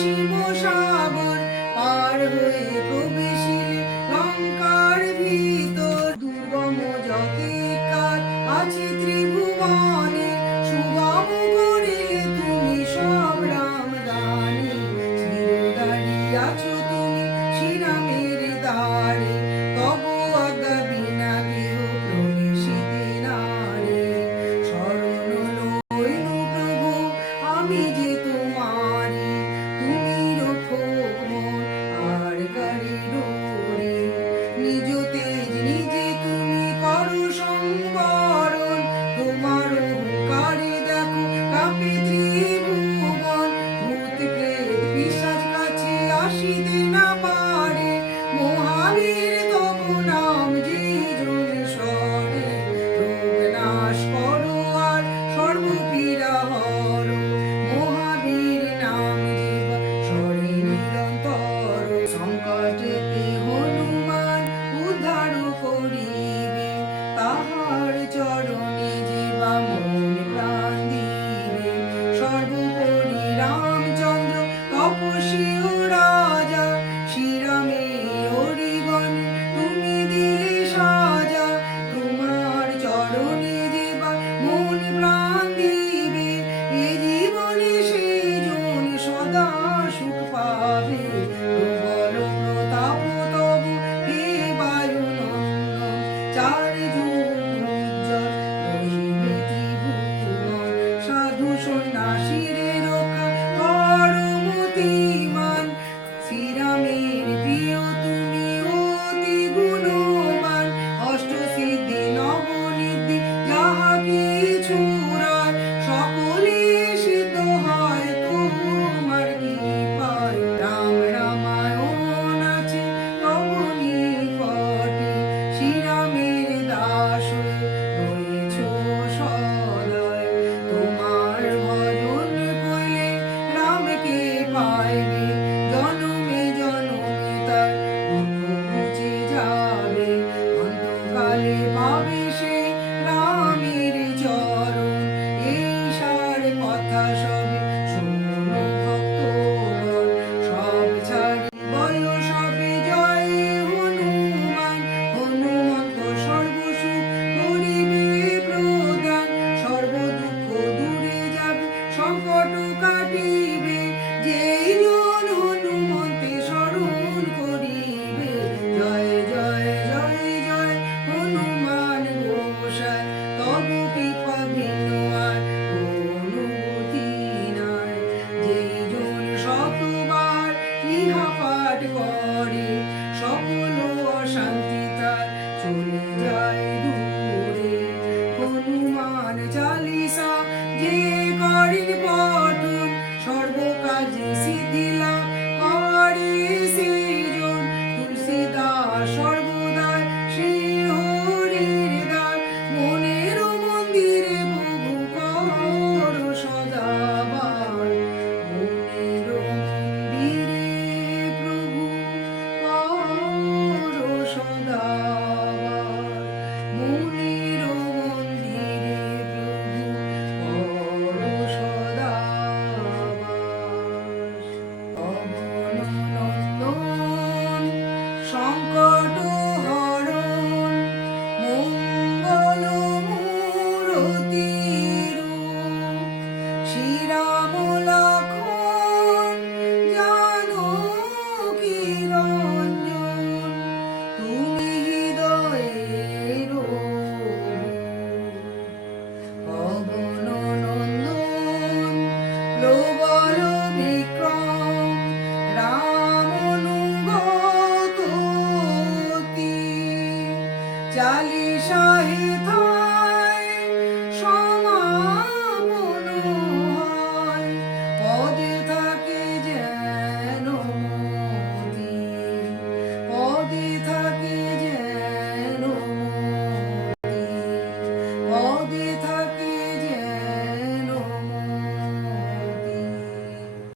অসীম সাগর পার হয়ে প্রবেশিলে লঙ্কার ভিতর দুর্গম যতে কাজ আছে ত্রিভুবনে সুগম করিলে তুমি সব রাম গানে চির দাঁড়িয়াছো তুমি শ্রীরামের দ্বারে তব আজ্ঞা বিনা কেহ প্রবেশিতে নারে শরণ লইনু প্রভু আমি যে তোমারি তুমি রক্ষক মন আর কারি ডোরে নিজ তেজ নিজে তুমি করো সংবরণ তোমার অহংকারে দেখো কাঁপে ত্রিভুবন ভূত প্রেত পিশাচ কাছে আসিতে না পারে মহাবীর তব নাম যে জন স্মরে রোগ নাশ করো আর সর্বপীড়া হরো মহাবীর নাম যে স্মরে নিরন্তর সংকটেতে হনুমান উদ্ধার করিবে তাহার চরণে যে বা মন প্রাণ দিবে সর্বোপরি রামচন্দ্র তপস্বী ও রাজা শ্রীরামে হরিগণ তুমি দিলে সাজা তোমার চরণে যে বা মন প্রাণ দিবে এ জীবনে সেই জন সদা সুখ পাবে প্রবল প্রতাপ তব হে বায়ুনন্দন চার যুগ উজ্জ্বল রহিবে ত্রিভুবন সাধু সন্ন্যাসীর রক্ষা করমতিমান শ্রীরামের প্রিয় তুমি অতি গুণবান অষ্টসিদ্ধি নবনিধি যাহা কিছু রায় সকলে সিদ্ধ হয় তোমার কৃপায় রাম রামায়ণ আছে তব নিকটে শ্রীরামের দাস রয়েছ সদায় তোমার ভজন কইলে রামকে পাইবে জনমে জনমে তার দুঃখ ঘুচে যাবে অন্তকালে পাবে সে রামের চরণ এই সার কথা সবে শোনো ভক্তগণ সব ছাড়ি বলো সবে জয় হনুমান হনুমন্ত সর্বসুখ করিবে প্রদান সর্ব দুঃখ দূরে যাবে সংকট কাটিবে যেই জন হনুমন্তে স্মরণ করিবে জয় জয় জয় জয় হনুমান গোসাই তব কৃপা ভিন্ন আর কোনো গতি নাই যেই জন শতবার ইহা পাঠ করে সকল অশান্তি তার চলে যায় দূরে হনুমান চালিসা যে করেন পঠন সর্বকাজে সিদ্ধি লাভ করে সেজন তুলসীদাস সর্বদাই শ্রী হরির দাস মনের মন্দিরে প্রভু কর সদাবার মনের মন্দিরে প্রভু কর সদাবার মনের মন্দিরে প্রভু কর সদাবাস অবনন্দন সংকট হরণ মঙ্গল মূরতি শ্রীরাম লক্ষ্মণ জানকী রঞ্জন তুমি হৃদয়ের পবননন্দন প্রবল বিক্রম রাম অনুগত অতি চালিশা হে